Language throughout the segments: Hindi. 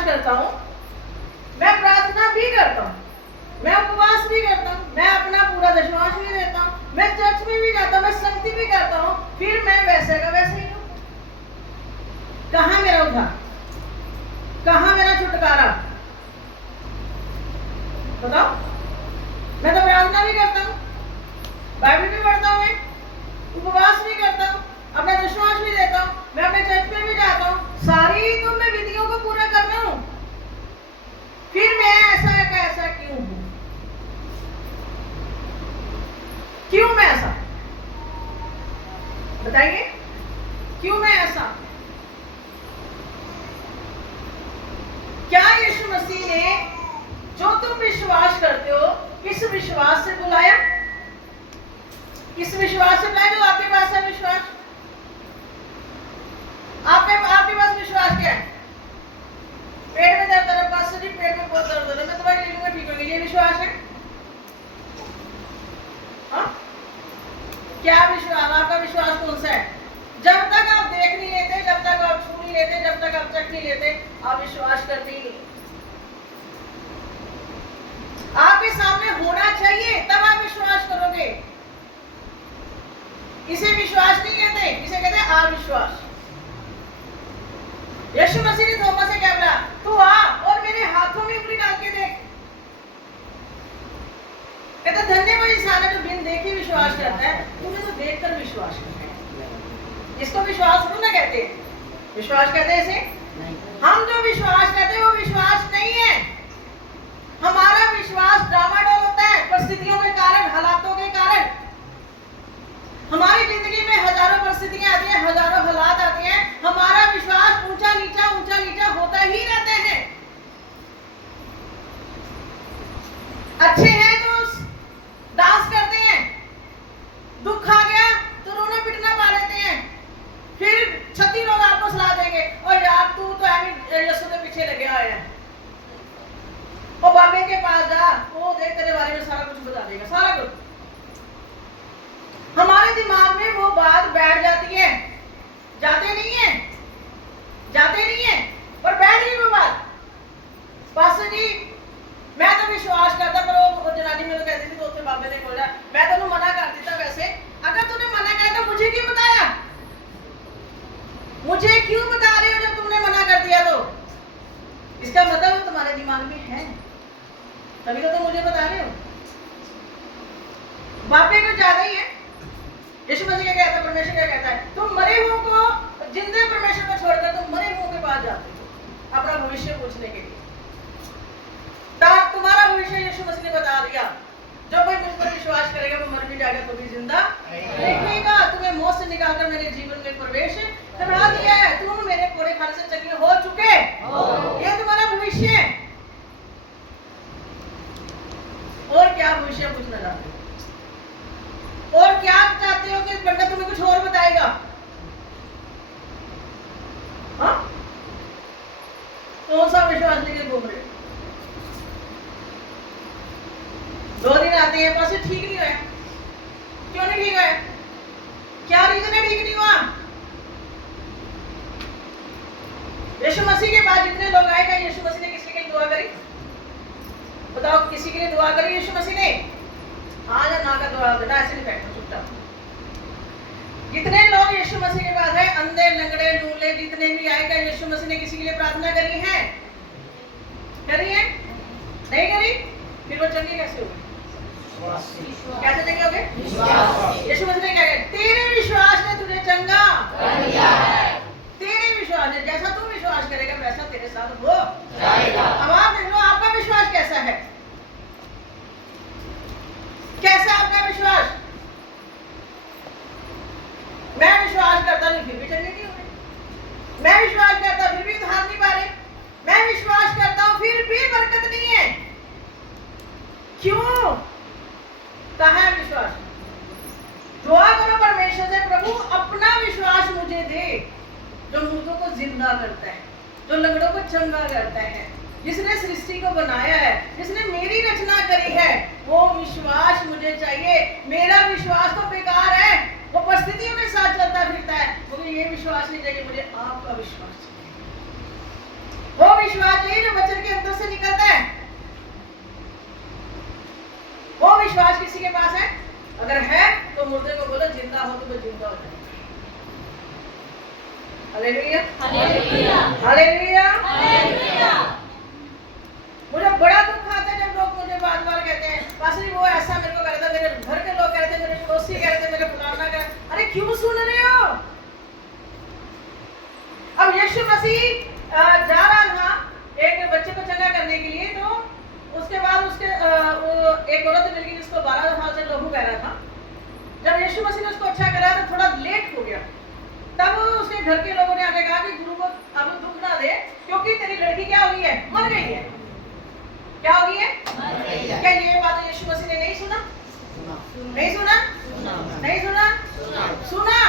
विश्वास करता हूँ, मैं प्रार्थना भी करता हूँ, मैं उपवास भी करता हूँ, मैं अपना पूरा दशमांश भी देता हूँ, मैं चर्च में भी जाता हूँ, मैं संगति भी करता हूँ, फिर मैं वैसे का वैसे ही हूँ। कहाँ मेरा उद्धार, कहाँ मेरा छुटकारा बताओ? मैं तो प्रार्थना भी करता हूँ, बाइबल भी पढ़ता हूँ, मैं उपवास भी करता हूँ, अपना दशमांश भी देता हूँ, मैं अपने चर्च में भी जाता हूँ, सारी तो मैं विधियों को पूरा कर रहा हूँ, फिर मैं ऐसा का ऐसा क्यों हूँ? क्यों मैं ऐसा? बताइए, क्यों मैं ऐसा? क्या यीशु मसीह ने जो तुम विश्वास करते हो किस विश्वास से बुलाया? किस विश्वास से बुलाया? जो आपके पास है विश्वास, आपके पास विश्वास क्या है? पेट में दर्द है, पास से पेट में बहुत दर्द है, मैं दवाई ले लूंगा ठीक होगी, ये विश्वास है? हाँ? क्या विश्वास? आपका विश्वास कौन सा है? जब तक आप देख नहीं लेते, जब तक आप छू नहीं लेते, जब तक आप चख नहीं लेते, आप विश्वास करते ही नहीं। आपके सामने होना चाहिए तब आप विश्वास करोगे। इसे विश्वास नहीं कहते, इसे कहते हैं अविश्वास। यीशु मसीह ने थोमा से क्या बोला? तू आ और मेरे हाथों में उंगली डाल के देख। कहता धन्य वो इंसान है जो बिन देखे विश्वास करता है, तूने तो देखकर विश्वास करता है। इसको विश्वास थोड़ा ना कहते हैं, विश्वास कहते हैं इसे। हम जो विश्वास करते हैं वो विश्वास नहीं है। हमारा विश्वास डामाडोल होता है परिस्थितियों के कारण, हालातों के कारण। हमारी जिंदगी में हजारों परिस्थितियां आती हैं, हजारों हालात आते हैं, हमारा विश्वास ऊंचा नीचा होता ही रहते हैं। अच्छे हैं तो डांस करते हैं, दुख आ गया तो रोना पिटना पा लेते हैं, फिर 36 लोग आपको सलाह देंगे और यार तू तो यीशु के पीछे लगे हुए हैं, और बाबे के पास जा, वो देख तेरे बारे में सारा कुछ बता देगा, सारा कुछ। हमारे दिमाग में वो बात बैठ जाती है, जाते नहीं है पर बैठ गई वो बात। बस जी मैं तो विश्वास करता, पर वो जनानी मेरे कहती थी तो उसके बाबे ने बोला मैं तो मना कर देता। वैसे अगर तूने मना किया तो मुझे क्यों बताया? मुझे क्यों बता रहे हो जब तुमने मना कर दिया? तो इसका मतलब वो तुम्हारे दिमाग में है, तभी तो तुम मुझे बता रहे हो। बापे को ज्यादा ही है। यीशु मसीह क्या कहता है, परमेश्वर क्या कहता है? तुम मरे हुओं को, जिंदे परमेश्वर को छोड़कर तुम मरे हुओं के पास जाते हो अपना भविष्य पूछने के लिए। तब तुम्हारा भविष्य यीशु मसीह ने बता दिया, जो कोई मुझ पर विश्वास करेगा वो मर भी जाएगा तो भी जिंदा रहेगा। तुम्हें मौत से निकालकर मेरे जीवन में प्रवेश करा दिया है, तुम मेरे कोड़े खाने से चंगे हो चुके, ये तुम्हारा भविष्य है। और क्या भविष्य पूछना चाहते हो? और क्या चाहते हो कि पंडित तुम्हें कुछ और बताएगा? हाँ? कौन सा विश्वास लेके घूम रहे? 2 दिन आते हैं पास ठीक नहीं हुआ, क्यों नहीं ठीक हुआ? क्या रीजन है ठीक नहीं हुआ? यीशु मसीह के बाद जितने लोग आए, क्या यीशु मसीह ने किसी के लिए दुआ करी? बताओ, किसी के लिए दुआ करी यीशु मसीह ने? हाँ या ना का दुआ देना, ऐसे नहीं बैठना चुपचाप। जितने लोग यीशु मसीह के पास है, अंधे लंगड़े लूले जितने भी आए, क्या यीशु मसीह ने किसी के लिए प्रार्थना करी है? करी है? नहीं करी? फिर वो चंगे कैसे होंगे? कैसे चंगे होंगे? यीशु मसीह ने क्या कहा? तेरे विश्वास ने तुझे चंगा कर दिया है। तेरे विश्वास ने, जैसा तू विश्वास करेगा वैसा तेरे साथ हो जाएगा। अब आप देख लो आपका विश्वास कैसा है? कैसा आपका विश्वास? मैं विश्वास करता नहीं फिर भी चंगे नहीं हुए, मैं विश्वास करता फिर भी उधार नहीं पा रहे, मैं विश्वास करता हूं फिर भी बरकत नहीं है। क्यों? कहाँ है विश्वास? दुआ करो परमेश्वर से, प्रभु अपना विश्वास मुझे दे, जो मुर्दों को जिंदा करता है, जो लंगड़ों को चंगा करता है, जिसने सृष्टि को बनाया है, जिसने मेरी रचना करी है, वो विश्वास मुझे चाहिए। मेरा विश्वास तो बेकार है, वो परिस्थितियों के साथ चलता फिरता है, मुझे ये विश्वास नहीं चाहिए, मुझे आपका विश्वास चाहिए। वो विश्वास है जो वचन के अंदर से निकलता है। वो विश्वास किसी के पास है? अगर है तो मुर्दे को बोलो जिंदा हो तो वो जिंदा हो जाए। Hallelujah, hallelujah, hallelujah, hallelujah. मुझे बड़ा दुख आता है जब लोग मुझे बार बार कहते हैं पास्टर जी वो ऐसा मेरे को कह रहा था, मेरे घर के लोग कह रहे थे, मेरे पड़ोसी कह रहे थे, मेरे फलाना कह रहे। अरे क्यों सुन रहे हो? अब यीशु मसीह जा रहा था एक बच्चे को चंगा करने के लिए, तो उसके बाद उसके वो एक औरत मिल गई जिसको 12 साल से लहू बह रहा था। जब यीशु मसीह ने उसको अच्छा करा तो थोड़ा लेट हो गया। तब उसके घर के लोगों ने आके कहा कि गुरु को अब दुख ना दे, क्योंकि तेरी लड़की क्या हो गई है? मर गई है। क्या हो गई है? मर गई है। क्या ये बात यीशु मसीह ने नहीं सुना? नहीं सुना? नहीं सुना? सुना।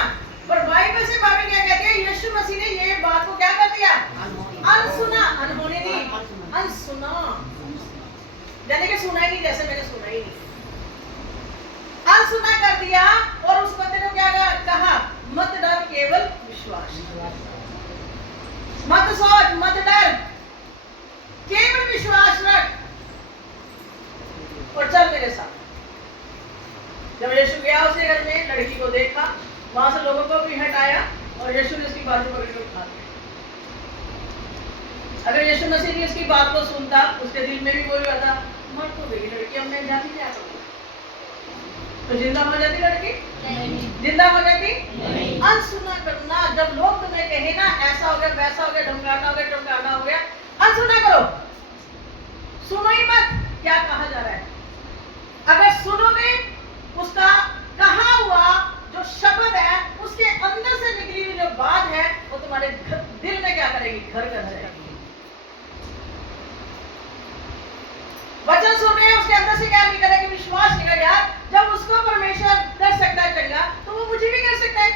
पर बाइबल से बाबी क्या कहती है? यीशु मसीह ने ये बात को क्या कर दिया? अनसुना, अनहोने नहीं, अनसुना, यानी कि सुना ही नहीं, जैसे मैंने सुना ही नहीं, अनसुना कर दिया। और उस बंदे को क्या कहा? मत डर, केवल विश्वास। मत सोच, मत डर, केवल विश्वास रख और चल मेरे साथ। जब यीशु गया उसके घर में, लड़की को देखा, वहां से लोगों को भी हटाया और यीशु ने उसकी बाजू पकड़ के उठा दिया। अगर यीशु मसीह भी उसकी बात को सुनता, उसके दिल में भी बोल रहा था मर तो गई लड़की, अब मैं जाती क्या करूँ? तो जिंदा हो जाती लड़की? नहीं। जिंदा हो जाती? नहीं। अनसुना करना। जब लोग तुम्हें कहे ना ऐसा हो गया, वैसा हो गया, ढमकाना हो गया, टमकाना हो गया, अनसुना करो, सुनो ही मत क्या कहा जा रहा है। अगर सुनोगे, उसका कहा हुआ जो शब्द है, उसके अंदर से निकली हुई जो बात है, वो तुम्हारे दिल में क्या करेगी? घर कर जाएगी। वचन सुन रहे हैं, उसके अंदर से क्या निकलेगा? विश्वास निकलेगा। जब उसको परमेश्वर कर सकता है चंगा, तो वो मुझे भी कर सकता है।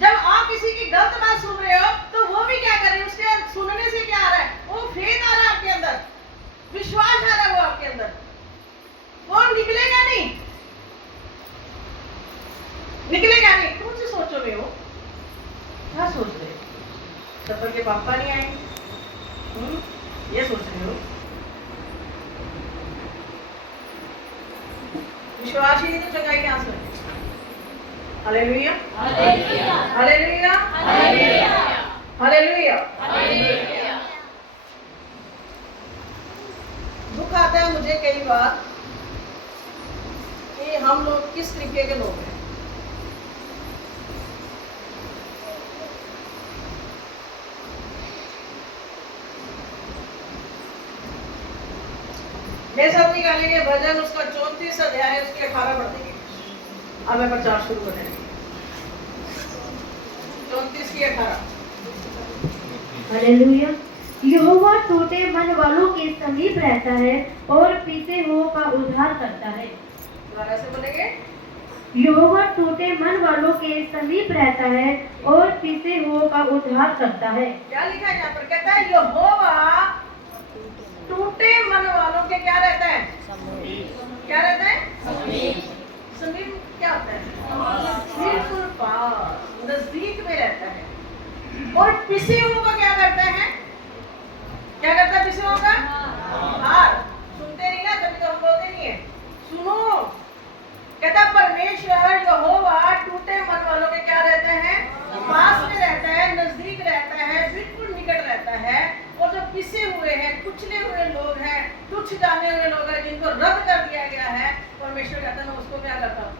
जब आप किसी की गलत बात सुन रहे हो, तो वो भी क्या करे? उसके सुनने से क्या आ रहा है? वो फेथ आ रहा है आपके अंदर, विश्वास आ रहा है वो आपके अंदर, वो निकलेगा नहीं, निकलेगा नहीं। कौन सी सोचो में हो? क्या सोच रहे हो? सफर के पापा नहीं आए, ये सोच रहे हो? विश्वास ही नहीं तो चंगाई कहां से? Hallelujah, hallelujah, hallelujah, hallelujah, hallelujah. Hallelujah. दुख आता है मुझे कई बार कि हम लोग किस तरीके के लोग हैं। मेरे साथ निकालेंगे भजन, उसका 34 अध्याय है, उसके 18 पढ़ देंगे। अब मैं प्रचार शुरू कर देंगे। 34 की 18। हालेलुया। यहोवा टूटे मन वालों के समीप रहता है और पीछे हुओं का उद्धार करता है। दोबारा से बोलेंगे। यहोवा टूटे मन वालों के समीप रहता है और पीछे हुओं का उद्धार करता है। क्या लिखा है यहाँ पर? कहता है यहोवा टूटे मन वालों के क्या रहता है? क्या रहता है? समीप क्या होता है? बिल्कुल पास, नजदीक में रहता है। और पिसे हुओं का क्या करता है? क्या करता है पिसे हुओं का? हार। सुनते नहीं ना, कभी तो हम बोलते नहीं है सुनो। कहता परमेश्वर यहोवा टूटे मन वालों के क्या रहते हैं? पास में रहता है, नजदीक रहता है, बिल्कुल निकट रहता है। और जो पिसे हुए हैं, कुचले हुए लोग हैं, तुच्छ जाने हुए लोग हैं, जिनको रद्द कर दिया गया है, परमेश्वर कहता है मैं उसको क्या करता हूँ?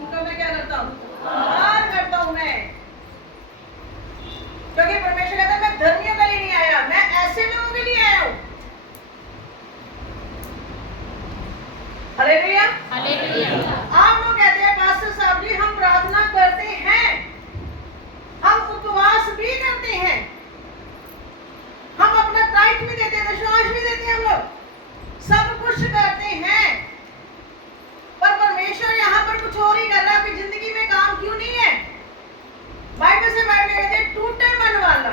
उनका मैं क्या करता हूँ? उद्धार करता हूँ मैं। क्योंकि परमेश्वर कहता है मैं धर्मियों के लिए नहीं आया, मैं ऐसे लोगों के लिए आया हूँ। Hallelujah, hallelujah. आप लोग कहते हैं पास्टर साहब जी हम प्रार्थना करते हैं, हम उपवास भी करते हैं, हम अपना टाइट भी देते हैं, विश्वास भी देते हैं, हम लोग सब कुछ करते हैं, पर परमेश्वर यहाँ पर कुछ और ही कर रहा है। आपकी जिंदगी में काम क्यों नहीं है? बाइबल से बाइबल कहते हैं टूटे मन वाला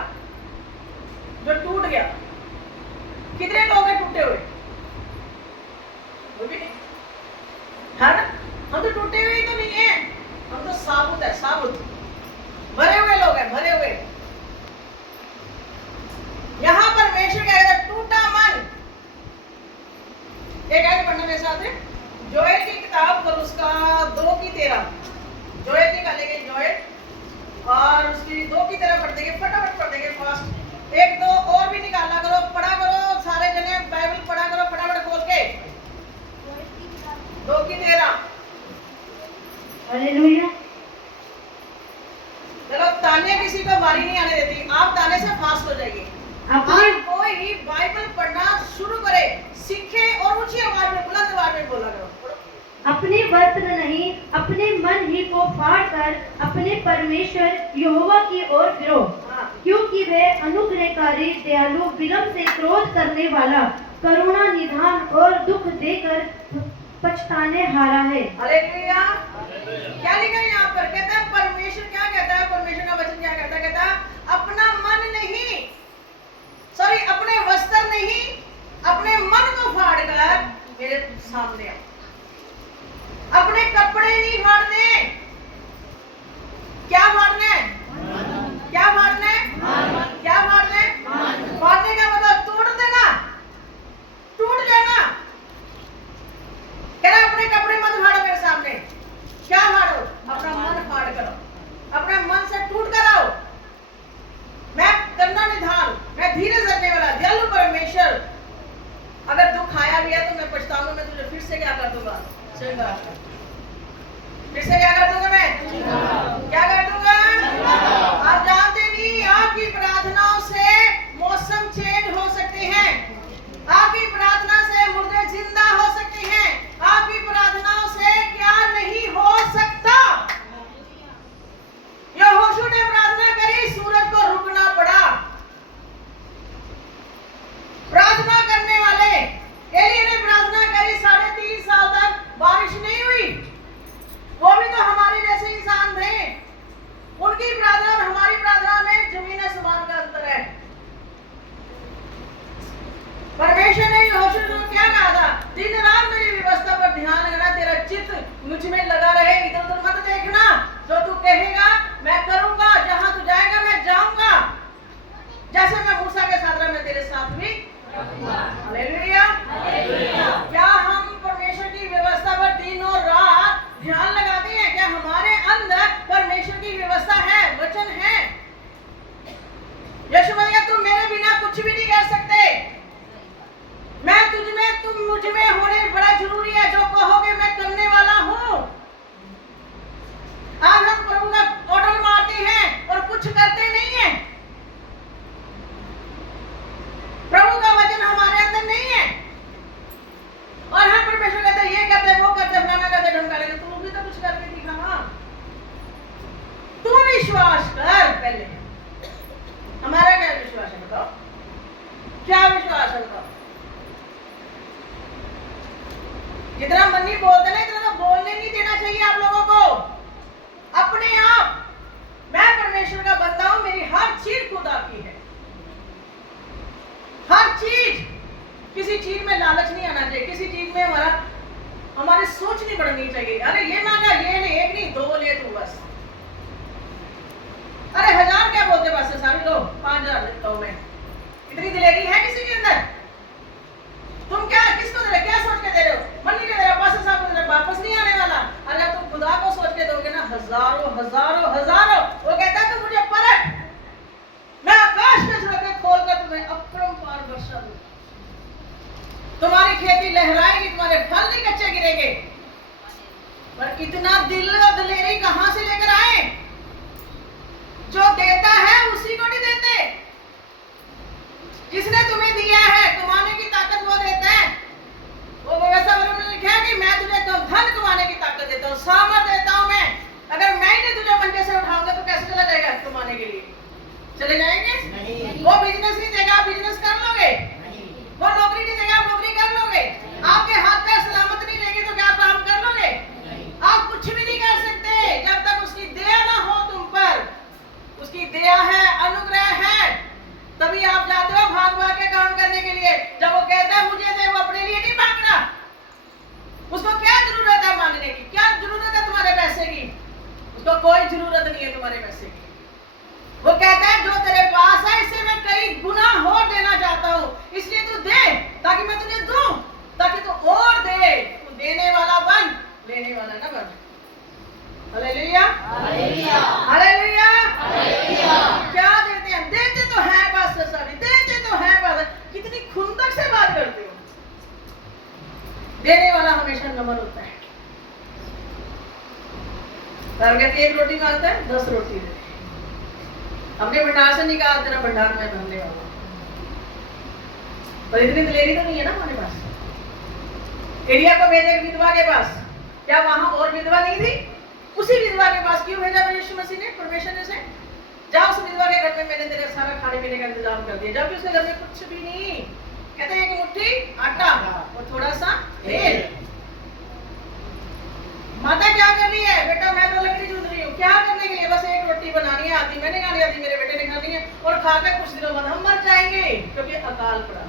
जो टूट गया। कितने लोग हैं टूटे हुए? वो भी नहीं है ना? हम तो टूटे हुए ही तो नहीं है, हम तो साबुत है, साबुत भरे हुए लोग हैं, भरे हुए। यहाँ पर की 13 जोएल निकालेंगे, जोएल, और उसकी 2 की तरह पढ़ देंगे, फटाफट पढ़ देंगे फास्ट। 1 2 और भी निकाला करो, पढ़ा करो सारे जने, बाइबल पढ़ा करो फटाफट खोल के। 2 की 13। हालेलुया। चलो, ताने किसी को बारी नहीं आने देती, आप ताने से फास्ट हो जाइए। अपने आप कोई बाइबल पढ़ना शुरू करे, सीखे और ऊंची आवाज में, बुलंद आवाज में बोला करो। अपने वस्त्र नहीं, अपने मन ही को फाड़ कर अपने परमेश्वर यहोवा की ओर फिरो, हाँ, क्योंकि वह अनुग्रहकारी, दयालु, विलंब से क्रोध करने वाला, करुणा निधान और दुख देकर पछताने हारा है। हालेलुया। क्या लिखा है यहाँ पर? कहता है परमेश्वर क्या कहता है, परमेश्वर का वचन क्या कहता है? कहता है अपना मन नहीं, सॉरी, अपने वस्त्र नहीं, अपने मन को फाड़ कर मेरे सामने आओ। अपने कपड़े नहीं फाड़ने। क्या फाड़ने? क्या फाड़ने? क्या फाड़ने? फाड़ने का मतलब तोड़ देना, टूट जाना। कह रहा अपने कपड़े मत फाड़ो मेरे सामने। क्या फाड़ो? अपना मन फाड़ करो, अपने मन से टूट कर आओ। मैं करना निधान, मैं धीरे धरने वाला, दयालु परमेश्वर। अगर दुख आया भी है तो मैं पछताऊंगा, मैं तुझे फिर से क्या कर दूंगा? फिर से क्या कर दूंगा? मैं क्या कर दूंगा? आप जानते नहीं, आपकी प्रार्थनाओं से मौसम चेंज हो सकते हैं, आपकी प्रार्थना से मुर्दे जिंदा हो सकते हैं, आपकी प्रार्थनाओं से क्या नहीं हो सकता। यहोशू ने प्रार्थना करी, सूरज को रुकना पड़ा। प्रार्थना करने वाले एलिया ने प्रार्थना करी, 3.5 साल तक बारिश नहीं हुई। वो भी तो हमारे जैसे इंसान थे। उनकी प्रार्थना और हमारी प्रार्थना में जमीन आसमान का अंतर है। परमेश्वर ने यहोशू को क्या कहा था? दिन रात मेरी व्यवस्था पर ध्यान लगाना, तेरा चित्त मुझ में लगा रहे, इधर उधर मत देखना। जो तू कहेगा मैं करूंगा, जहां तू जाएगा मैं जाऊंगा। जैसे मैं मूसा के साथ रहा, मैं तेरे साथ भी। हालेलुया। क्या हम परमेश्वर की व्यवस्था पर दिन और रात ध्यान लगाते हैं? क्या हमारे अंदर परमेश्वर की व्यवस्था है, वचन है? यीशु मसीह, तुम मेरे बिना कुछ भी नहीं कर सकते। मैं तुझ में, तुम मुझ में होने बड़ा जरूरी है। जो कहोगे मैं करने वाला हूँ। आज हम प्रभु का ऑर्डर मारते हैं और कुछ करते नहीं है। प्रभु का वचन हमारे अंदर नहीं है और हम परमेश्वर कहते हैं ये करते, वो करते, फलाना करते, ढमका लेते। तू भी तो कुछ करके दिखा। हाँ, तू विश्वास कर पहले। हमारा क्या विश्वास है बताओ? क्या विश्वास है बताओ? जितना मन्नी बोलते ना, इतना तो बोलने नहीं देना चाहिए आप लोगों को। अपने आप मैं परमेश्वर का बंदा हूं, मेरी हर चीज खुदा की है। हर चीज, किसी चीज में लालच नहीं आना चाहिए, किसी चीज में हमारी सोच नहीं बढ़नी चाहिए। अरे ये मांगा, ये नहीं, 1 नहीं 2 ले तू बस। अरे 1000 क्या बोलते बस, सारे लो 5000 देता हूं मैं। इतनी दिलेरी है किसी के अंदर? तुम क्या, किसको दे रहे, क्या सोच के दे रहे हो? मन्नी के दे रहे हो, पास साहब को दे रहे हो, वापस नहीं आने वाला। अरे तुम खुदा को सोच के दोगे ना, हजारों हजारों हजारों। वो कहता है तू मुझे परख, मैं आकाश के झरोखे खोलकर तुम्हें अपरंपार वर्षा दूं। तुम्हारी खेती लहराएगी, तुम्हारे फल नहीं कच्चे गिरेंगे। पर कितना दिल और दिलेरी कहां से लेकर आए? जो देता है उसी को नहीं देते। जिसने तुम्हें दिया है, कमाने की ताकत वो देता है। वो व्यवस्था में लिखा है कि मैं तुझे धन कमाने की ताकत देता हूँ, सामर्थ देता हूँ मैं। अगर मैं ही नहीं तुझे मंजे से उठाऊंगा तो कैसे चला जाएगा कमाने के लिए? चले जाएंगे? वो बिजनेस नहीं देगा, आप बिजनेस कर लोगे। वो नौकरी नहीं देगा, आप नौकरी कर लोगे। आपके हाथ पैर सलामत नहीं रहेंगे तो क्या काम कर लोगे? आप कुछ भी नहीं कर सकते जब तक उसकी दया ना हो तुम पर। उसकी दया है, अनुग्रह है, तभी आप जाते हो भाग भाग के काम करने के लिए। जब वो कहता है मुझे दे, वो अपने लिए नहीं मांग रहा। उसको क्या जरूरत है मांगने की? क्या जरूरत है तुम्हारे पैसे की? उसको कोई जरूरत नहीं है तुम्हारे पैसे की। वो कहता है जो तेरे पास है इससे मैं कई गुना और देना चाहता हूँ, इसलिए तू दे ताकि मैं तुझे दूं, ताकि तू और दे। तू देने वाला बन, लेने वाला ना बन। नंबर होता है। पर कहते एक रोटी मांगता है 10 रोटी दे। हमने भंडार से निकाला, तेरा भंडार में भरने वाला, पर इतनी दिलेरी तो नहीं है ना हमारे पास। एलिया को भेजा विधवा के पास, क्या वहां और विधवा नहीं थी? उसी विधवा के पास क्यों भेजा यीशु मसीह ने, परमेश्वर ने? से जा उस विधवा के घर में, मैंने तेरे सारा खाने पीने का इंतजाम कर दिया, जबकि उसके घर में कुछ भी नहीं। कहते हैं कि मुट्ठी आटा और थोड़ा सा तेल। माता क्या कर रही है? बेटा मैं तो लकड़ी जूझ रही हूँ, क्या करने के लिए? बस एक रोटी बनानी है, आधी मैंने खानी, आधी मेरे बेटे ने खानी है, और खाकर कुछ दिनों बाद हम मर जाएंगे क्योंकि अकाल पड़ा।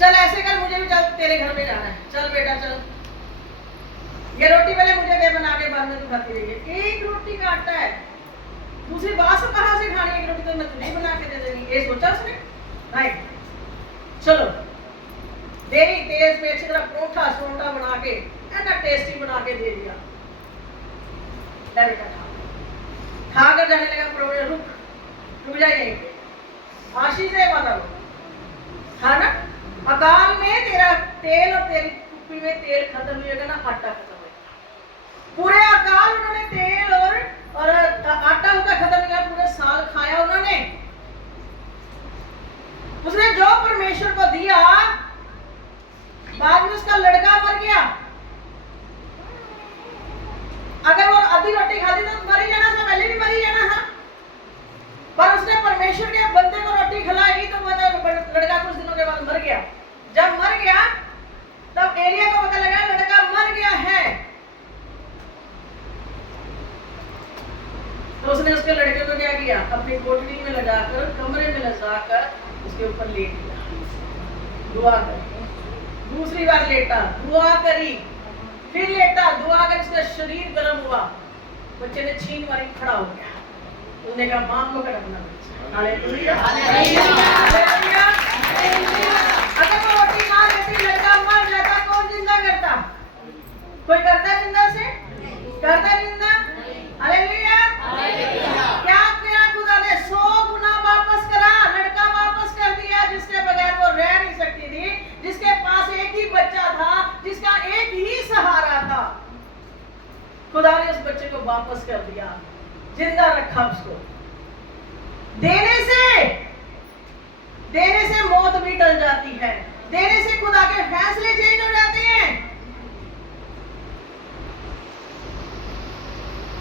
चल ऐसे कर, मुझे भी चल तेरे घर में जाना है, चल बेटा चल, ये रोटी पहले मुझे दे बना के, बाद में तू खाती रही है। एक रोटी का आटा है, दूसरी बात से कहां से खानी? एक रोटी तो मैं तुझे बना के दे देंगी, ये सोचा उसने? नहीं, चलो देरी तेज पे अच्छी तरह परोठा सोंटा बना के ना टेस्टी बना के दे दिया। ले बेटा खा कर जाने लगा। प्रभु रुक जाइए, आशीष है माता को, हाँ ना? अकाल में तेरा तेल और तेरी कुप्पी में तेल खत्म हो जाएगा ना, आटा खत्म होगा। पूरे अकाल उन्होंने तेल और आटा उनका खत्म हो गया, पूरे साल खाया उन्होंने। उसने जो परमेश्वर को दिया, बाद में उसका लड़का मर गया। अगर वो आधी रोटी खाती तो मर ही जाना था, पहले भी मर ही जाना था, पर उसने परमेश्वर के बंदे को रोटी खिलाई तो लड़का कुछ दिनों के बाद मर गया। जब मर गया तब एलिया को पता लगा लड़का मर गया है, तो उसने उसके लड़के को क्या किया? अपनी कोठरी में लगाकर, कमरे में लगाकर उसके ऊपर लेट दिया, दुआ करी। दूसरी बार लेटा, दुआ करी, फिर लेटा, दुआ कर, उसका शरीर गर्म हुआ। बच्चे ने छीन मारी, खड़ा हो गया। उसने कहा मां को कर अपना बच्चा। Hallelujah, hallelujah, hallelujah. अगर वो रोटी ना देती, लड़का मर जाता, कौन जिंदा करता? कोई करता जिंदा से? करता जिंदा? हालेलुया, क्या किया खुदा ने? 100 गुना वापस करा, लड़का वापस कर दिया, जिसके बगैर वो रह नहीं सकती थी, जिसके पास एक ही बच्चा था, जिसका एक ही सहारा था। खुदा ने उस बच्चे को वापस कर दिया, जिंदा रखा उसको। देने से मौत भी टल जाती है, देने से खुदा के फैसले चेंज हो जाते हैं,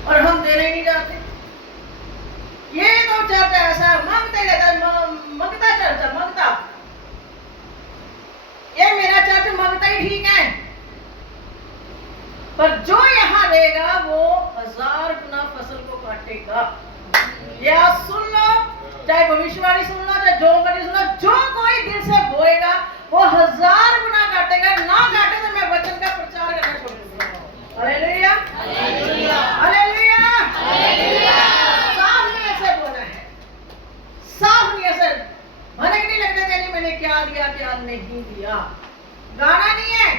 और हम देने नहीं जाते। ये तो चर्च ऐसा मांगते रहता है, मंगता चर्च, मंगता। ये मेरा चर्च मंगता ही ठीक है, पर जो यहाँ रहेगा वो 1000 गुना फसल को काटेगा। ये आप सुन लो, चाहे भविष्यवाणी सुन लो, चाहे जो मर्जी सुन लो, जो कोई दिल से बोएगा वो 1000 गुना काटेगा। ना काटे तो मैं वचन का प्रचार करना छोड़ दूंगा। Hallelujah, hallelujah, hallelujah, hallelujah. साफ नहीं ऐसे बोला है, साफ नहीं ऐसे भनक नहीं लगने देनी मैंने क्या दिया क्या नहीं दिया। गाना नहीं है,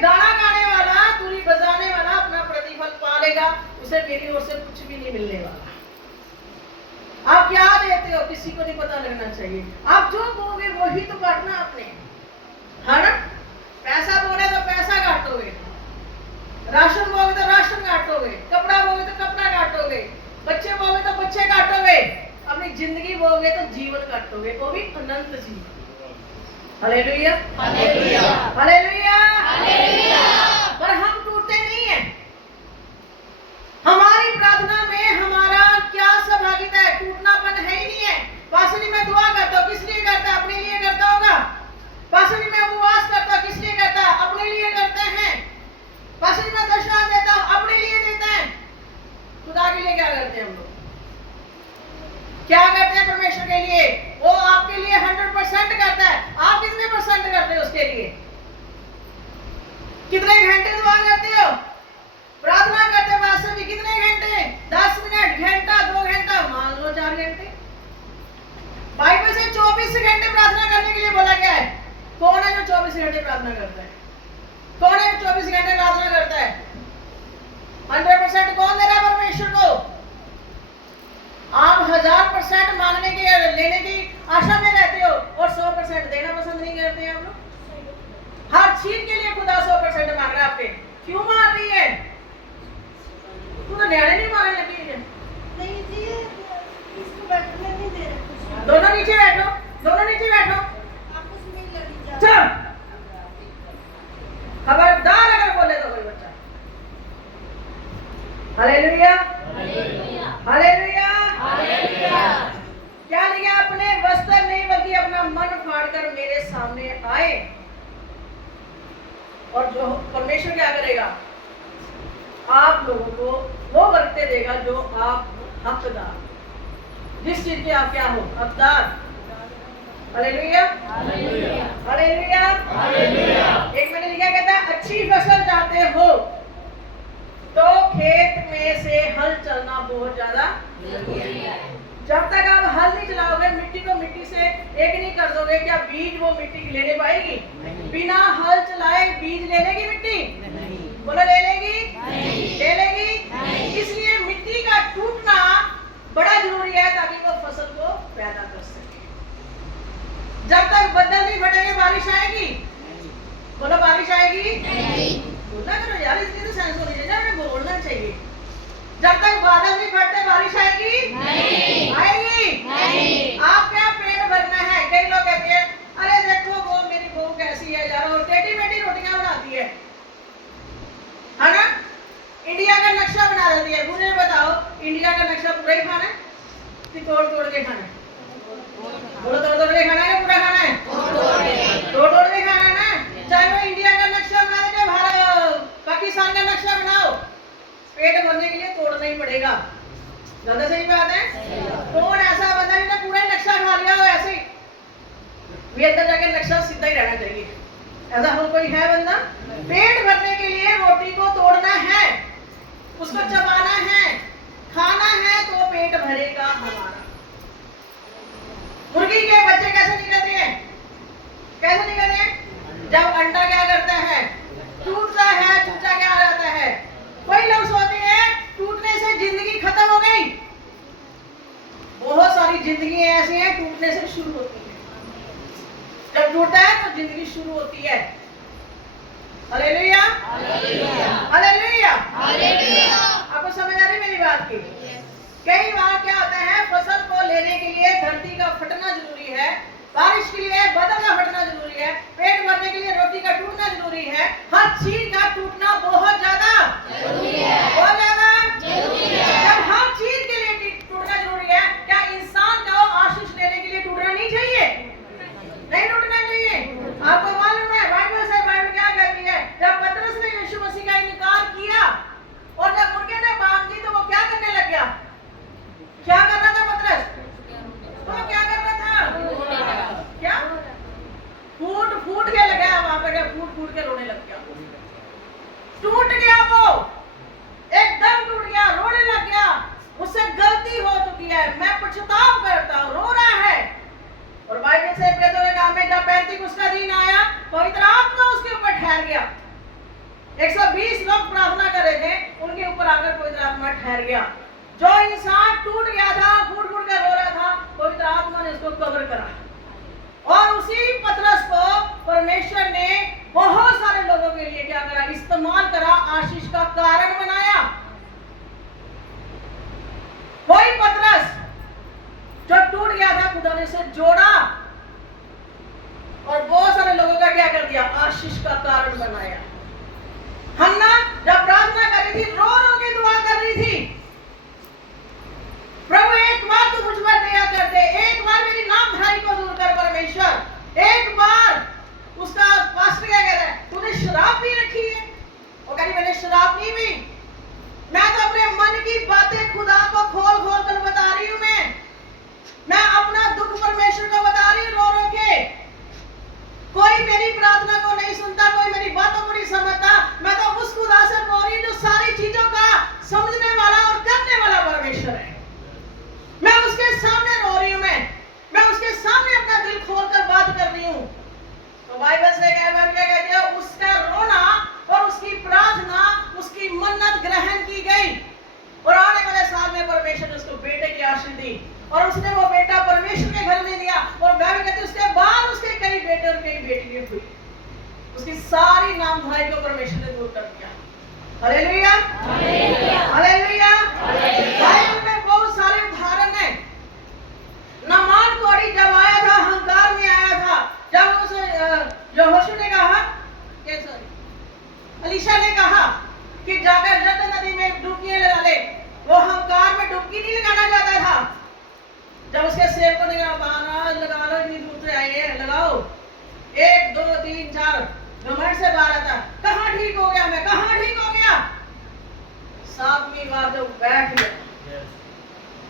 गाना गाने वाला, तुरी बजाने वाला अपना प्रतिफल पालेगा, उसे मेरी ओर से कुछ भी नहीं मिलने वाला। आप क्या देते हो किसी को नहीं पता लगना चाहिए। आप जो बोगे वही तो काटना आपने, है ना? पैसा बोले तो पैसा काटोगे, राशन बोगे तो राशन काटोगे, कपड़ा बोगे तो कपड़ा काटोगे, बच्चे बोगे तो बच्चे काटोगे, अपनी जिंदगी बोगे तो जीवन काटोगे, वो भी अनंत जीवन। Hallelujah, hallelujah, hallelujah, hallelujah. पर हम टूटते नहीं हैं। हमारी प्रार्थना में हमारा क्या सहभागिता है? टूटनापन है ही नहीं है। पासरी में दुआ करता हूँ, किस लिए करता है? अपने लिए करता होगा। पासरी में उपवास करता हूँ, किस लिए करता है? अपने लिए करते हैं। पासरी में दशा देता हूँ, अपने लिए देते हैं। खुदा के लिए क्या करते हैं हम लोग? क्या करते हैं परमेश्वर के लिए? वो आपके लिए 100% करता है। आप कितने परसेंट करते हो उसके लिए? कितने घंटे दुआ करते हो, प्रार्थना करते हो? वास्तव में कितने घंटे? 10 मिनट, घंटा, 2 घंटा, मान लो 4 घंटे। बाइबल से 24 घंटे प्रार्थना करने के लिए बोला गया है। कौन है जो 24 घंटे प्रार्थना करता है? कौन है जो 24 घंटे प्रार्थना करता है? 100% कौन दे रहा है परमेश्वर को? आप 1000% मांगने के लेने की आशा में रहते हो और 100% देना पसंद नहीं करते हैं आप लोग। हर हाथ छीन के लिए खुदा 100% मांग रहा है आपके। क्यों मार रही है? तू तो न्याणे नहीं मारने लगी है। नहीं जी, इसको बैठने नहीं दे रहे कुछ। दोनों नीचे बैठो, दोनों नीचे बैठो। आपस में ही लड़ी जा चल, खबरदार अगर बोले तो कोई बच्चा। Hallelujah, hallelujah, hallelujah. हालेलुया। क्या लिया? अपने वस्त्र नहीं बल्कि अपना मन फाड़कर मेरे सामने आए। और जो परमेश्वर क्या करेगा? आप लोगों को वो बरकते देगा जो आप हकदार, जिस चीज के आप क्या हो, हकदार। Hallelujah, hallelujah, hallelujah, hallelujah. एक मैंने लिखा, कहता है अच्छी फसल चाहते हो तो खेत में से हल चलना बहुत ज्यादा जरूरी है। जब तक आप हल नहीं चलाओगे, मिट्टी को मिट्टी से एक नहीं कर दोगे, क्या बीज वो मिट्टी लेने पाएगी? बिना हल चलाए बीज ले लेगी मिट्टी? बोलो ले लेगी? ले लेगी? इसलिए मिट्टी का टूटना बड़ा जरूरी है ताकि वो फसल को पैदा कर सके। जब तक बदल नहीं फटेंगे बारिश आएगी? बोलो बारिश आएगी? बोलना करो यार, इसकी तो सेंस होनी चाहिए, हमें बोलना चाहिए। जब तक बादल नहीं फटते बारिश आएगी? आएगी? आप क्या पेट भरना है? कई लोग कहते हैं अरे देखो वो मेरी बहू कैसी है यार, वो टेढ़ी मेढ़ी रोटियां बनाती है ना? इंडिया का नक्शा बना देती है। मुझे बताओ, इंडिया का नक्शा पूरा ही खाना है कि तोड़ तोड़ के खाना है? बोलो तोड़ तोड़ के खाना है, पूरा खाना है? तोड़ तोड़ के खाना है ना? चाहे वो इंडिया का नक्शा बना दे, चाहे भारत पाकिस्तान का नक्शा बनाओ, पेट भरने के लिए तोड़ना ही पड़ेगा। ज्यादा सही बात है? कौन ऐसा बंदा जिसने पूरा ही नक्शा खा लिया हो? ऐसे ही भी अंदर जाके नक्शा सीधा ही रहना चाहिए। ऐसा हो कोई है बंदा? पेट भरने के लिए रोटी को तोड़ना है, उसको चबाना है, खाना है तो पेट भरेगा हमारा। मुर्गी के बच्चे कैसे निकलते हैं? कैसे निकलते हैं? जब अंडा क्या करता है? टूटता है, चूचा क्या आ जाता है? कोई लोग सोचते हैं टूटने से जिंदगी खत्म हो गई। बहुत सारी जिंदगी ऐसी हैं टूटने से शुरू होती है। जब टूटता है तो जिंदगी शुरू होती है। Hallelujah, hallelujah, hallelujah. हालेलुया। आपको समझ आ रही मेरी बात की? कई बार क्या होता है, फसल को लेने के लिए धरती का फटना जरूरी है, बारिश के लिए बादल का फटना जरूरी है, पेट भरने के लिए रोटी का टूटना जरूरी है। हर चीज का टूटना बहुत ज्यादा जरूरी है। बहुत ज्यादा जरूरी है। जब हर चीज के लिए टूटना जरूरी है, क्या इंसान का आशीष लेने के लिए टूटना नहीं चाहिए? नहीं टूटना चाहिए। आपको मालूम है बाइबल क्या कहती है? जब पतरस ने यीशु मसीह का इनकार किया और जब मुर्गे ने बांग दी तो वो क्या करने लग गया? क्या कर रहा था पतरस? तो क्या कर रहा था? क्या? फूट फूट के लगा वहां पे, क्या फूट फूट के रोने लग गया। टूट गया, वो एकदम टूट गया, रोने लग गया। उससे गलती हो चुकी है, मैं पछतावा करता हूँ, रो रहा है। और बाइबल से प्रेरितों के काम में जब 35 का दिन आया, पवित्र आत्मा उसके ऊपर ठहर गया। 120 लोग प्रार्थना कर रहे थे, उनके ऊपर आकर पवित्र आत्मा ठहर गया। जो इंसान टूट गया था, फूट फूट कर रो रहा था, पवित्र आत्मा ने उसको कवर करा। और उसी पतरस को परमेश्वर ने बहुत सारे लोगों के लिए क्या करा? इस्तेमाल करा, आशीष का कारण बनाया। कोई पतरस जो टूट गया था, खुदा ने उसे जोड़ा और बहुत सारे लोगों का क्या कर दिया? आशीष का कारण बनाया। हन्ना जब प्रार्थना कर रही थी, रो रो के दुआ कर रही थी, प्रभु एक बार तू मुझ पर दया कर दे, एक बार मेरी नामधारी को दूर कर परमेश्वर। एक बार उसका पास्टर क्या कह रहा है? तूने शराब पी रखी है? वो कह रही मैंने शराब नहीं पी, मैं तो अपने मन की बातें खुदा को खोल खोल कर बता रही हूं। मैं अपना दुख परमेश्वर को बता रही हूं रो रो के। कोई मेरी प्रार्थना को नहीं सुनता, कोई मेरी बातों को नहीं समझता। मैं तो उस खुदा से बोल रही हूं जो सारी चीजों का समझने वाला और करने वाला परमेश्वर है। मैं उसके सामने रो रही हूं, मैं उसके सामने अपना दिल खोलकर बात कर रही हूं। तो बाइबल से कहती है उसका रोना और उसकी प्रार्थना, उसकी मन्नत ग्रहण की गई और आने वाले साल में परमेश्वर ने उसको बेटे की आशीष दी और उसने वो बेटा परमेश्वर के घर में दिया। और बाइबल कहती है उसके बाद उसके कई बेटे और कई बेटियां हुई। उसकी सारी नामधारी को परमेश्वर ने दूर कर दिया। Hallelujah, hallelujah, hallelujah. Hallelujah. Bible में बहुत सारे उदाहरण हैं। नामान कोड़ी जब आया था, अहंकार में आया था, जब उस यहोशू ने कहा, अलीशा ने कहा कि जाकर रद नदी में डुबकी लगा ले, वो अहंकार में डुबकी नहीं लगाना चाहता था। जब उसके सेवकों ने कहा महाराज लगा लो, इतनी दूर से आए हैं, लगाओ, 1 2 3 4 घमंड से बाहर आता, कहाँ ठीक हो गया, मैं कहाँ ठीक हो गया। 7वीं बार जब बैठ गया,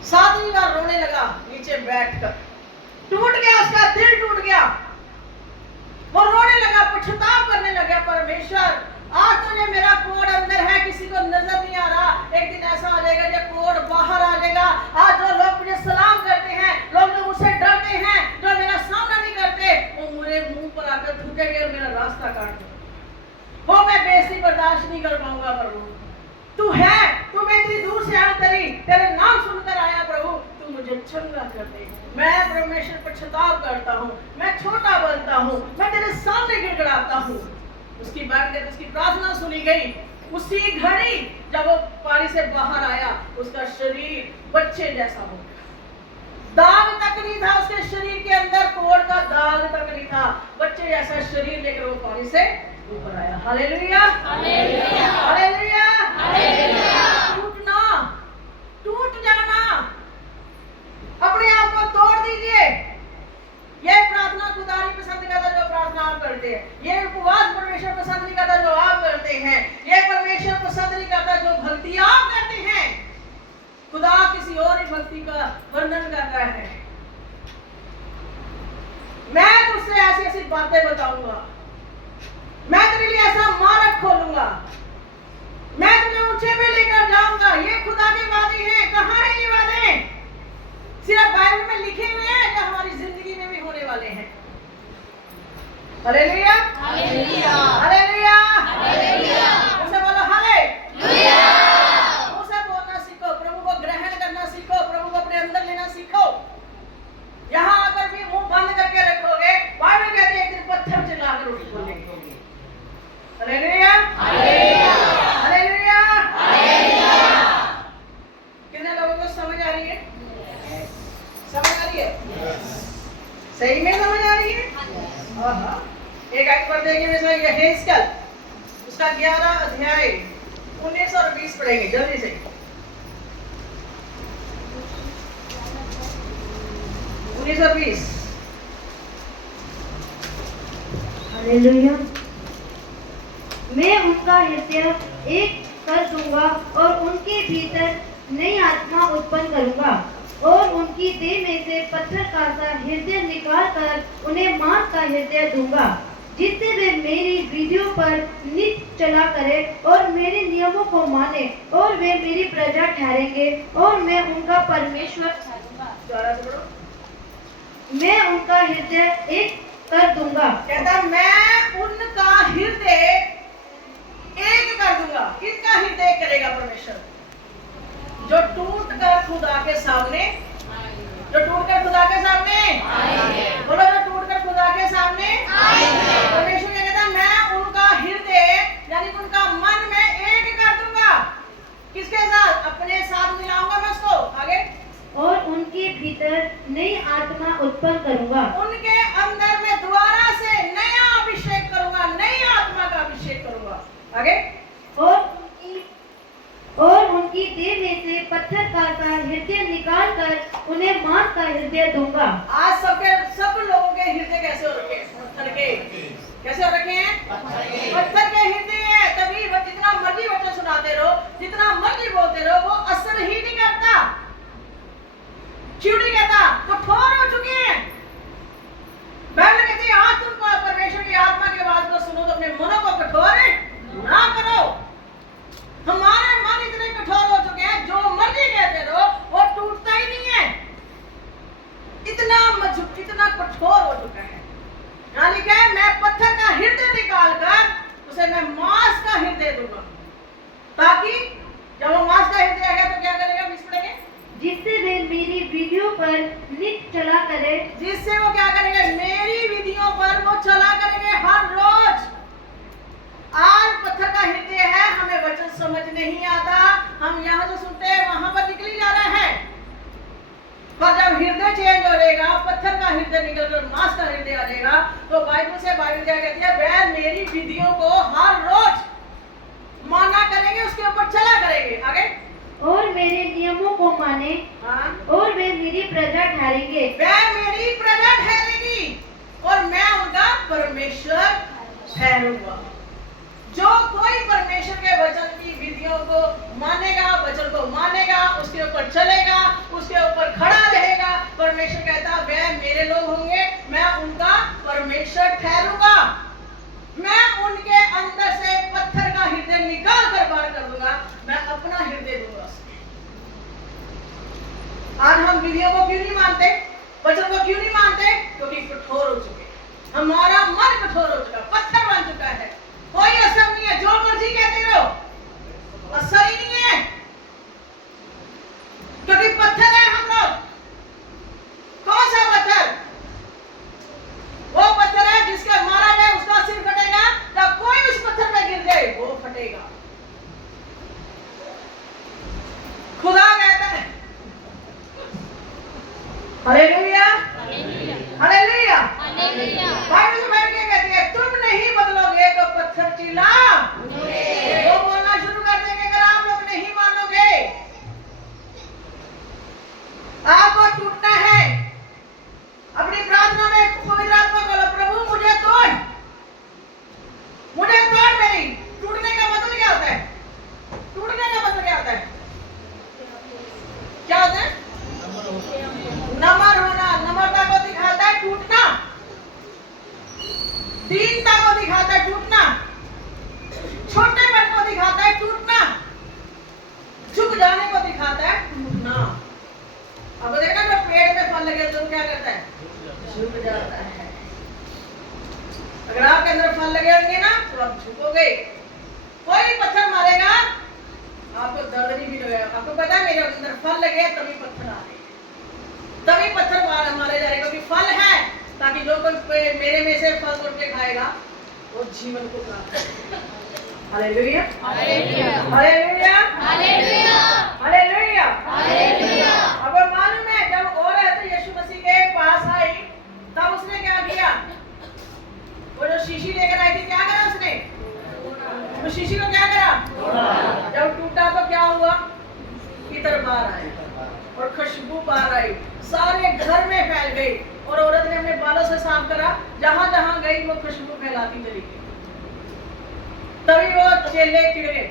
7वीं बार रोने लगा नीचे बैठकर, टूट गया, उसका दिल टूट गया, वो रोने लगा, पछतावा करने लगा, परमेश्वर आज तो ये मेरा कोड अंदर है, किसी को नजर नहीं आ रहा, एक दिन ऐसा आ जाएगा ये कोड बाहर आ जाएगा। आज जो लोग मुझे सलाम करते हैं, लोग जो मुझसे डरते हैं, जो मेरा सामना नहीं करते, वो मेरे मुंह पर आकर थूकेंगे और मेरा रास्ता काट देंगे। वो मैं बेइज्जती बर्दाश्त नहीं कर पाऊंगा प्रभु। तू है, तू मैं इतनी दूर से आया, तेरे नाम सुनकर आया प्रभु, तू मुझे चंगा कर दे। मैं परमेश्वर पछतावा करता हूँ, मैं छोटा बनता हूँ, मैं तेरे सामने गिड़गिड़ाता हूँ। उसकी बात, उसकी प्रार्थना सुनी गई। उसी घड़ी जब वो पानी से बाहर आया, उसका शरीर बच्चे जैसा हो गया। दाग तक नहीं था उसके शरीर के अंदर, कोड़ का दाग तक नहीं था, बच्चे जैसा शरीर लेकर वो पानी से ऊपर आया। Hallelujah, hallelujah, hallelujah, hallelujah. टूटना, टूट जाना, अपने आप को तोड़ दीजिए। ये प्रार्थना खुदा नहीं पसंद करता जो प्रार्थना आप करते हैं। ये उपवास परमेश्वर पसंद नहीं करता जो आप करते हैं। ये परमेश्वर पसंद नहीं करता जो भक्ति आप करते हैं। खुदा किसी और ही भक्ति का वर्णन कर रहा है। मैं तुझसे ऐसी ऐसी बातें बताऊंगा, मैं तेरे लिए ऐसा मार्ग खोलूंगा, मैं तुझे ऊंचे पे लेकर जाऊंगा। ये खुदा के वादे हैं। कहाँ है ये वादे? सिर्फ बाइबल में लिखे हुए हैं या हमारी जिंदगी में भी होने वाले हैं? Hallelujah, hallelujah, hallelujah, hallelujah. उसे बोलो हालेलुया। हालेलुया। उसे बोलना सीखो, प्रभु को ग्रहण करना सीखो, प्रभु को अपने अंदर लेना सीखो। यहाँ आकर भी मुंह बंद करके रखोगे, बाइबल कहती है एक दिन पत्थर चिल्लाकर उठ बोलेंगे। Hallelujah, hallelujah, hallelujah, hallelujah. कितने लोगों को समझ आ रही है? समझ आ रही है? सही में समझ आ रही है? एक आयत पढ़ देंगे वैसा यहेजकेल उसका 11 अध्याय 19 और 20 पढ़ेंगे जल्दी से। 19 और 20। हालेलुया। मैं उनका हृदय एक कर दूंगा और उनके भीतर नई आत्मा उत्पन्न करूंगा और उनकी देह में से पत्थर का सा हृदय निकाल कर उन्हें मांस का हृदय दूंगा, जिससे वे मेरी विधियों पर नित्य चला करे और मेरे नियमों को माने, और वे मेरी प्रजा ठहरेंगे और मैं उनका परमेश्वर ठहरूंगा। मैं उनका हृदय एक कर दूंगा। कहता मैं उनका हृदय एक कर दूंगा। किसका हृदय करेगा? परमेश्वर। जो टूट कर खुदा के सामने, जो टूट कर खुदा के सामने बोलो, जो टूट कर खुदा के सामने परमेश्वर क्या कहता है? मैं उनका हृदय यानी उनका मन में एक कर दूंगा। किसके साथ? अपने साथ मिलाऊंगा मैं उसको। आगे, और उनके भीतर नई आत्मा उत्पन्न करूंगा। उनके अंदर में दोबारा से नया अभिषेक करूंगा, नई आत्मा का अभिषेक करूंगा। आगे, और उनकी देह में से पत्थर का सा हृदय निकाल कर उन्हें मांस का हृदय दूंगा। आज सब लोगों के हृदय कैसे हो रखे हैं? पत्थर के। कैसे हो रखे हैं? पत्थर के हृदय है। तभी जितना मर्जी बच्चे सुनाते रहो, जितना मर्जी बोलते रहो, वो असर ही नहीं करता। चिड़ी कहता कठोर हो चुके हैं। बाइबल कहती है आज तुम परमेश्वर की आत्मा की आवाज को सुनो तो अपने मनों को कठोर ना करो। हमारे मन इतने कठोर हो चुके हैं, जो मर्जी कहते रहो वो टूटता ही नहीं है। इतना कठोर हो चुका है। यहाँ लिखा है मैं पत्थर का हृदय निकाल कर उसे मैं मांस का हृदय दूंगा, ताकि जब वो मांस का हृदय आ गया तो क्या करेगा? बीच पढ़ेंगे, जिससे वे मेरी विधियों पर नित्य चला करे। जिससे वो क्या करेंगे? मेरी विधियों पर वो चला करेंगे हर रोज। पत्थर का हृदय है, हमें वचन समझ नहीं आता, हम यहाँ जो सुनते हैं वहां पर निकली जा रहा है। पर जब हृदय चेंज हो जाएगा, पत्थर का हृदय निकलकर मांस का हृदय आ जाएगा, तो बाइबल क्या कहती है, वह मेरी विधियों को हर रोज माना करेंगे, उसके ऊपर चला करेंगे। आगे, और मेरे नियमों को माने, हाँ, और वे मेरी प्रजा ठहरेंगे। वह मेरी प्रजा ठहरेगी और मैं उनका परमेश्वर ठहरूंगा। जो कोई परमेश्वर के वचन की विधियों को मानेगा, वचन को मानेगा, उसके ऊपर चलेगा, उसके ऊपर खड़ा रहेगा, परमेश्वर कहता वह मेरे लोग होंगे, मैं उनका परमेश्वर ठहरूंगा। मैं उनके अंदर से पत्थर का हृदय निकाल कर बाहर कर दूंगा, मैं अपना हृदय दूंगा उसमें। आज हम विधियों को क्यों नहीं मानते, वचन को क्यों नहीं मानते? क्योंकि कठोर हो चुके, हमारा मन कठोर हो चुका, पत्थर बन चुका है, कोई असर नहीं है, जो मर्जी कहते रहो, असर ही नहीं है, क्योंकि पत्थर है हम लोग। कौन सा पत्थर? वो पत्थर है जिसके मारा जाए उसका सिर फटेगा, तब कोई उस पत्थर पे गिर जाए वो फटेगा। खुदा कहता है, हालेलुया, हालेलुया, बाइबल में क्या कहती है, तुम नहीं बदलोगे तो पत्थर चिल्ला वो बोलना शुरू कर देंगे। अगर आप लोग नहीं मानोगे, आपको टूटना है। अपनी प्रार्थना में पवित्र आत्मा को बोलो, प्रभु मुझे तोड़, मुझे तोड़। मेरी टूटने का मतलब क्या होता है? टूटने का मतलब क्या होता है? क्या होता है? नम्र होना, नम्रता को दिखाता है टूटना, दीनता को दिखाता है टूटना, छोटेपन को दिखाता है टूटना, झुक जाने को दिखाता है टूटना। अब देखना जब पेड़ में फल लगे तो क्या करता है? झुक जाता है। अगर आपके अंदर फल लगे होंगे ना तो आप झुकोगे। कोई पत्थर मारेगा आपको दर्द नहीं भी लगेगा। आपको पता है मेरे अंदर फल लगे तभी पत्थर आ रहे, तभी पत्थर मारे जा रहे, क्योंकि फल है, ताकि जो कोई मेरे में से फल तोड़ के खाएगा वो जीवन को प्राप्त करेगा। Hallelujah, hallelujah, hallelujah, hallelujah, hallelujah, hallelujah. अब मालूम है जब औरत यीशु मसीह के पास आई तब उसने क्या किया? वो जो शीशी लेकर आई थी क्या करा उसने? वो शीशी को क्या करा? जब टूटा तो क्या हुआ? इधर बाहर आया और खुशबू बाहर आई, सारे घर में फैल गई, और औरत ने अपने बालों से साफ करा, जहां जहां गई वो खुशबू फैलाती चली गई। तभी वो चेले चिढ़ गए,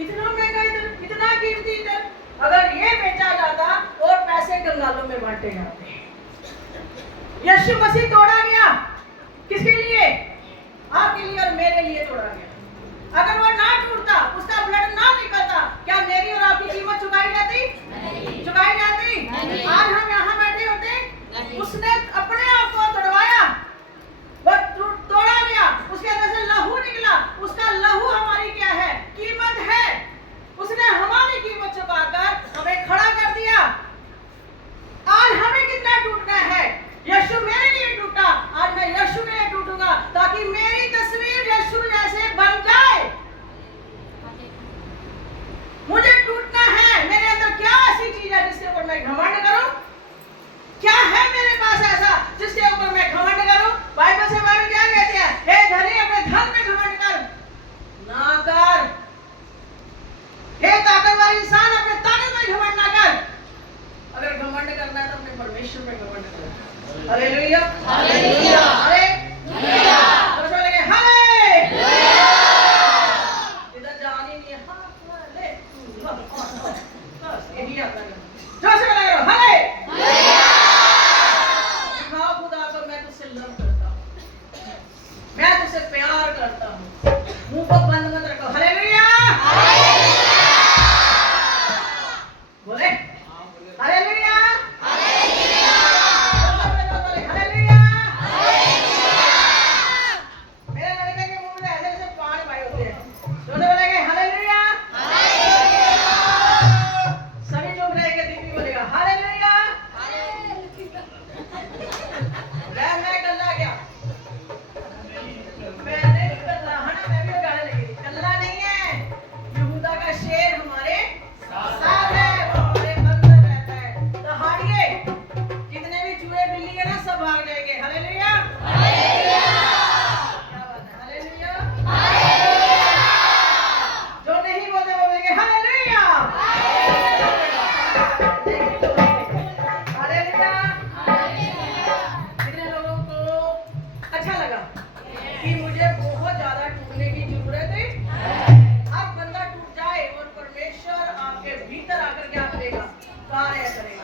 इतना महंगा इधर, इतना कीमती इधर, अगर ये बेचा जाता और पैसे कंगालों में बांटे जाते। यीशु मसीह तोड़ा गया, किसके लिए? आपके लिए और मेरे लिए तोड़ा गया। अगर वो ना टूटता, उसका ब्लड ना निकलता, क्या मेरी और आपकी कीमत चुकाई जाती? चुकाई जाती? आज हम यहाँ बैठे होते? उसने अपने आप को तोड़वाया, वो तोड़ा गया, उसके अंदर से लहू निकला, उसका लहू हमारी क्या है? कीमत है। उसने हमारी कीमत चुकाकर हमें खड़ा कर दिया। आज हमें कितना टूटना है? यीशु मेरे लिए टूटा, आज मैं यीशु के लिए टूटूंगा, ताकि मेरी तस्वीर यीशु जैसे बन जाए। मुझे टूटना है। मेरे अंदर क्या ऐसी चीज है जिसके ऊपर मैं घमंड करूं? क्या है मेरे पास ऐसा जिसके ऊपर मैं घमंड करूं? बाइबल से बाइबल क्या कहती है? हे धनी अपने धन पे घमंड कर ना कर। हे ताकतवर इंसान अपने ताकत पे घमंड ना कर। अगर घमंड करना है तो अपने परमेश्वर पे घमंड कर। हालेलुया, हालेलुया, हालेलुया, जोर से लगे हालेलुया। इधर जान ही नहीं है, हालेलुया, बस यही आता है। जोर से लगे हालेलुया। खुदा को मैं तुझसे लव करता हूँ, मैं तुझसे प्यार करता हूँ। मुंह को बंद मत रखो। हालेलुया, बोले हालेलुया, हालेलुया, मेरे लड़के के मुंह में ऐसे ऐसे पानी भाई होते हैं। दोनों बोलेंगे हालेलुया, सभी चुप रहेंगे। करेगा, कार्य करेगा।